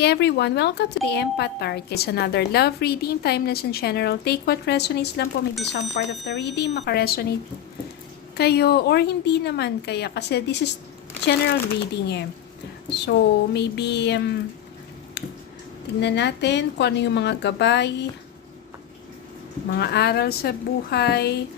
Hi everyone! Welcome to the Empath Tarot. It's another love reading, timeless and general. Take what resonates lang po. Maybe some part of the reading makaresonate kayo or hindi naman kaya kasi this is general reading eh. So maybe tingnan natin kung ano yung mga gabay, mga aral sa buhay,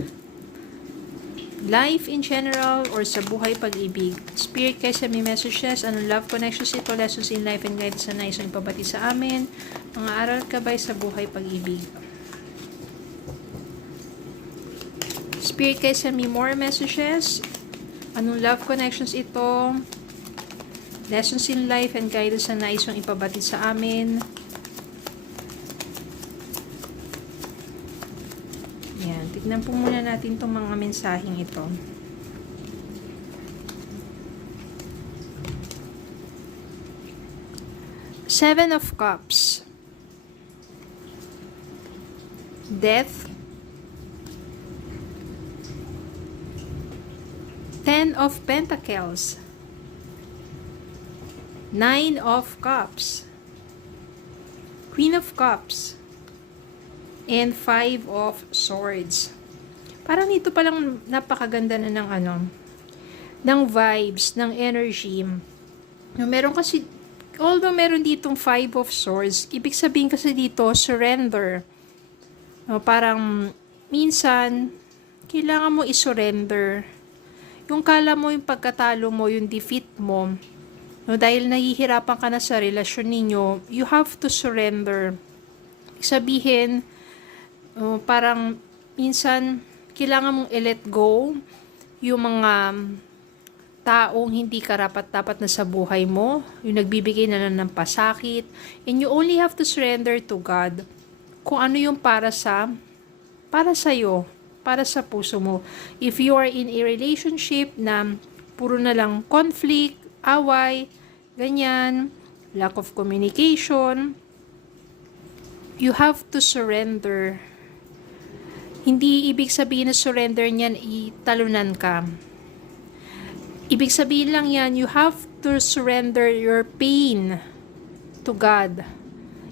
life in general, or sa buhay pag-ibig. Spirit, kayo sa may messages, anong love connections ito, lessons in life and guidance na nais yung ipabati sa amin, mga aral kabay sa buhay pag-ibig. Spirit, kayo sa may more messages, anong love connections ito, lessons in life and guidance na nais yung ipabati sa amin. Tignan po muna natin itong mga mensaheng ito. Seven of Cups. Death. Ten of Pentacles. Nine of Cups. Queen of Cups. And Five of Swords. Parang dito palang napakaganda na ng ng vibes, ng energy. Meron kasi, although meron ditong Five of Swords, ibig sabihin kasi dito, surrender. Parang, minsan, kailangan mo isurrender. Yung kala mo, yung pagkatalo mo, yung defeat mo, dahil nahihirapan ka na sa relasyon ninyo, you have to surrender. Ibig sabihin, parang minsan kailangan mong i-let go yung mga taong hindi karapat-dapat na sa buhay mo, yung nagbibigay na lang ng pasakit, and you only have to surrender to God kung ano yung para sa'yo, para sa puso mo. If you are in a relationship na puro na lang conflict, away, ganyan, lack of communication, you have to surrender. Hindi ibig sabihin na surrender niyan, italunan ka. Ibig sabihin lang yan, you have to surrender your pain to God.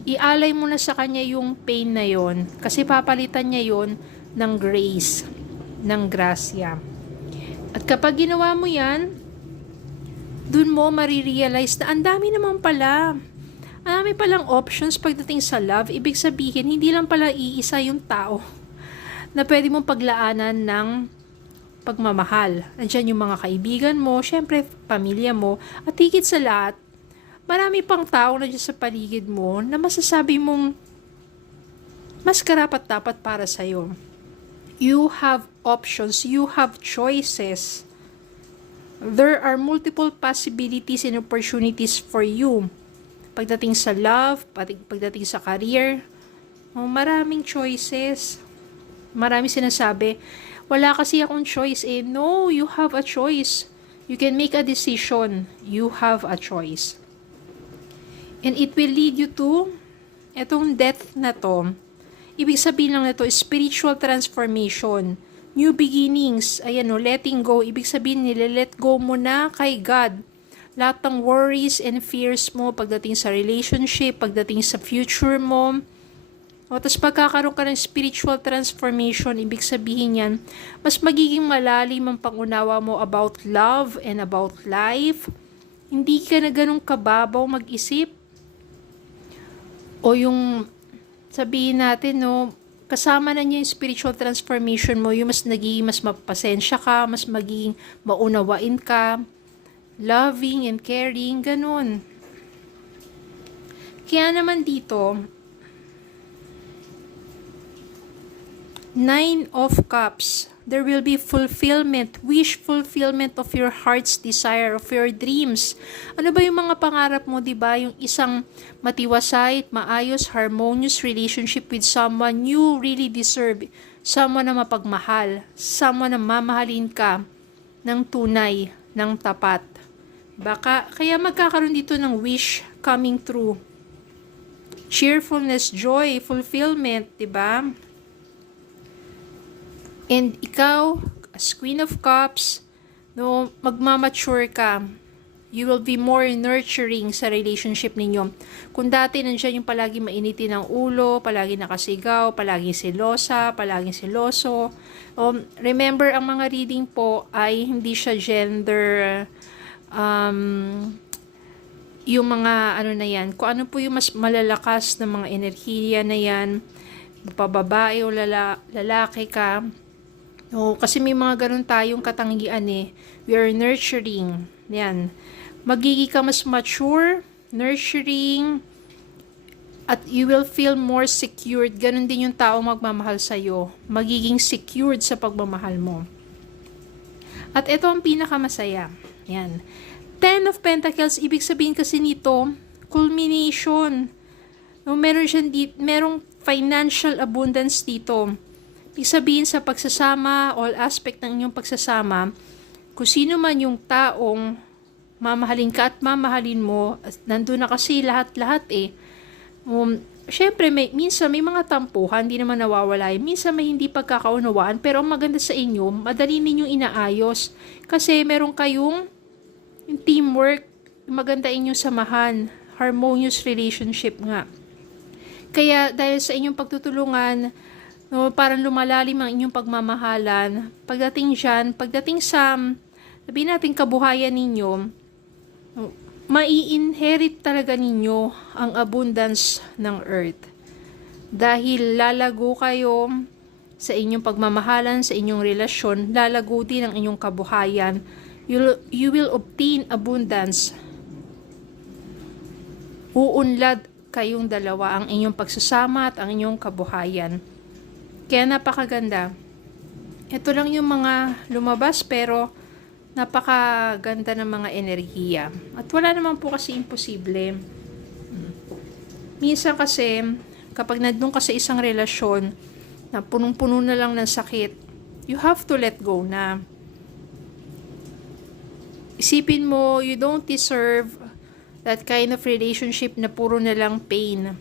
Ialay mo na sa Kanya yung pain na yon, kasi papalitan niya yon ng grace, ng grasya. At kapag ginawa mo yan, dun mo marirealize na ang dami naman pala. Ang dami palang options pagdating sa love. Ibig sabihin, hindi lang pala iisa yung tao na pwede mong paglaanan ng pagmamahal. Andiyan yung mga kaibigan mo, syempre pamilya mo, at higit sa lahat, marami pang tao na dyan sa paligid mo na masasabi mong mas karapat-dapat para sa'yo. You have options, you have choices. There are multiple possibilities and opportunities for you. Pagdating sa love, pagdating sa career, maraming choices. Marami sinasabi, wala kasi akong choice eh. No, you have a choice. You can make a decision. You have a choice. And it will lead you to etong death na to. Ibig sabihin lang na to, spiritual transformation. New beginnings. Ayan o, letting go. Ibig sabihin let go mo na kay God. Lahat ng worries and fears mo pagdating sa relationship, pagdating sa future mo. Tapos pagkakaroon ka ng spiritual transformation, ibig sabihin yan, mas magiging malalim ang pangunawa mo about love and about life. Hindi ka na ganun kababaw mag-isip. O yung sabihin natin, kasama na niya yung spiritual transformation mo, yung mas nagiging mas mapasensya ka, mas magiging maunawain ka, loving and caring, ganun. Kaya naman dito, Nine of Cups, there will be fulfillment, wish fulfillment of your heart's desire, of your dreams. Ano ba yung mga pangarap mo, diba? Yung isang matiwasay, maayos, harmonious relationship with someone you really deserve. Someone na mapagmahal, someone na mamahalin ka ng tunay, ng tapat. Kaya magkakaroon dito ng wish coming true. Cheerfulness, joy, fulfillment, diba? And ikaw, as Queen of Cups, magmamature ka. You will be more nurturing sa relationship ninyo. Kung dati nandiyan yung palagi mainitin ang ulo, palagi nakasigaw, palagi selosa, palagi seloso. Remember, ang mga reading po ay hindi siya gender, yung mga ano na yan. Kung ano po yung mas malalakas na mga enerhiya na yan, pababae o lalaki ka. Kasi may mga ganun tayong katangian eh. We are nurturing. Yan. Magiging ka mas mature, nurturing, at you will feel more secured. Ganun din yung tao magmamahal sa'yo. Magiging secured sa pagmamahal mo. At ito ang pinakamasaya. Yan. 10 of Pentacles, ibig sabihin kasi nito, culmination. Merong financial abundance dito. Ibig sabihin sa pagsasama, all aspect ng inyong pagsasama, kung sino man yung taong mamahalin ka at mamahalin mo, nandun na kasi lahat-lahat eh. Syempre, minsan may mga tampuhan, hindi naman nawawala. Minsan may hindi pagkakaunawaan, pero ang maganda sa inyo, madali ninyong inaayos. Kasi meron kayong yung teamwork, maganda inyong samahan, harmonious relationship nga. Kaya dahil sa inyong pagtutulungan, parang lumalalim ang inyong pagmamahalan. Pagdating sa, sabihin natin, kabuhayan ninyo, mai-inherit talaga ninyo ang abundance ng earth. Dahil lalago kayo sa inyong pagmamahalan, sa inyong relasyon, lalago din ang inyong kabuhayan. You will obtain abundance. Uunlad kayong dalawa, ang inyong pagsasama at ang inyong kabuhayan. Kaya napakaganda. Ito lang yung mga lumabas pero napakaganda ng mga enerhiya. At wala naman po kasi imposible. Minsan kasi, kapag nandun ka sa isang relasyon na punong-puno na lang ng sakit, you have to let go na. Isipin mo, you don't deserve that kind of relationship na puro na lang pain.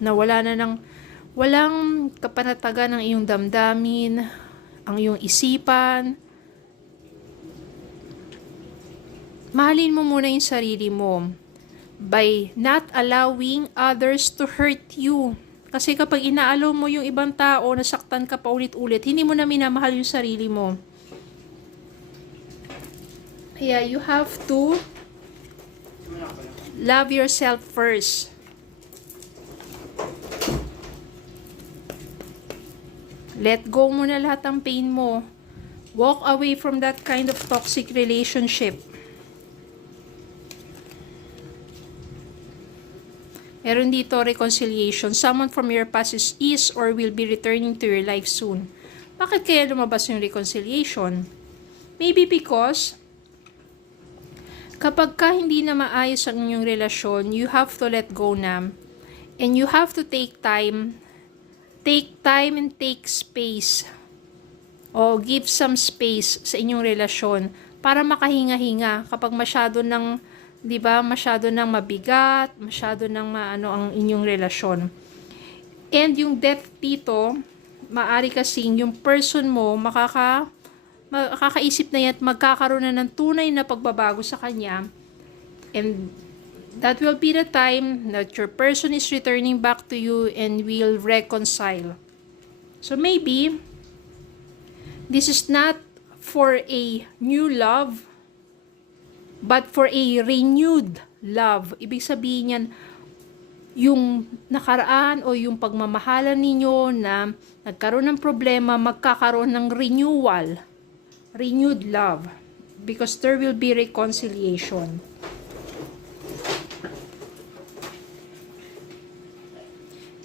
Na walang kapanatagan ng iyong damdamin, ang iyong isipan. Mahalin mo muna yung sarili mo by not allowing others to hurt you. Kasi kapag inaalaw mo yung ibang tao, nasaktan ka pa ulit-ulit, hindi mo na minamahal yung sarili mo. Kaya you have to love yourself first. Let go mo na lahat ng pain mo. Walk away from that kind of toxic relationship. Meron dito reconciliation. Someone from your past is or will be returning to your life soon. Bakit kaya lumabas yung reconciliation? Maybe because kapag ka hindi na maayos ang inyong relasyon, you have to let go na. And you have to take time. Take time and take space. O give some space sa inyong relasyon para makahinga-hinga kapag masyado ng, 'di ba, masyado ng mabigat, masyado ng maano ang inyong relasyon. And yung death dito, maari kasing yung person mo makakaisip na yan at magkakaroon na ng tunay na pagbabago sa kanya. And that will be the time that your person is returning back to you and will reconcile. So maybe this is not for a new love, but for a renewed love. Ibig sabihin yan, yung nakaraan o yung pagmamahalan ninyo na nagkaroon ng problema, magkakaroon ng renewal, renewed love. Because there will be reconciliation.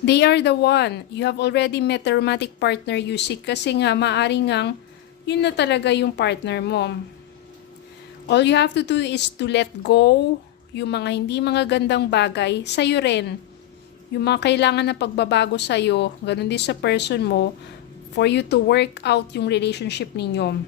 They are the one. You have already met the romantic partner you seek kasi nga maaring ngang yun na talaga yung partner mo. All you have to do is to let go yung mga hindi mga gandang bagay sa'yo rin. Yung mga kailangan na pagbabago sa'yo, ganun din sa person mo, for you to work out yung relationship ninyo.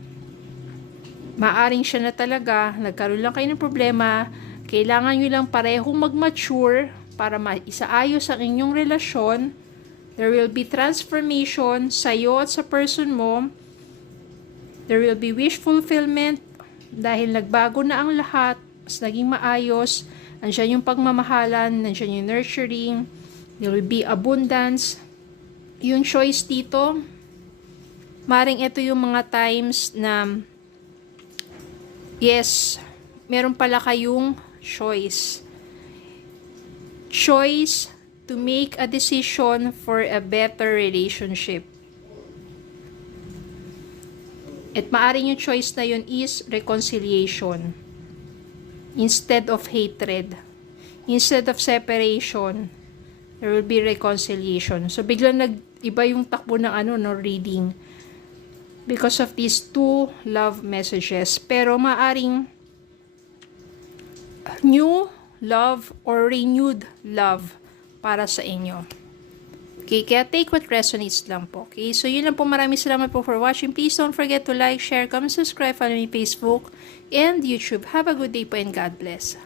Maaring siya na talaga, nagkaroon lang kayo ng problema, kailangan nyo lang parehong mag-mature para maisaayos ang inyong relasyon. There will be transformation sa'yo at sa person mo. There will be wish fulfillment dahil nagbago na ang lahat. mas naging maayos. Nandiyan yung pagmamahalan, nandiyan yung nurturing, there will be abundance. Yung choice dito, maring ito yung mga times na yes, meron pala kayong choice. Choice to make a decision for a better relationship. At maaring yung choice na yun is reconciliation. Instead of hatred. Instead of separation, there will be reconciliation. So, biglang nag-iba yung takbo ng reading. Because of these two love messages. Pero maaring new love or renewed love para sa inyo. Okay, kaya take what resonates lang po. Okay, so yun lang po. Maraming salamat po for watching. Please don't forget to like, share, comment, subscribe, follow me Facebook and YouTube. Have a good day po and God bless.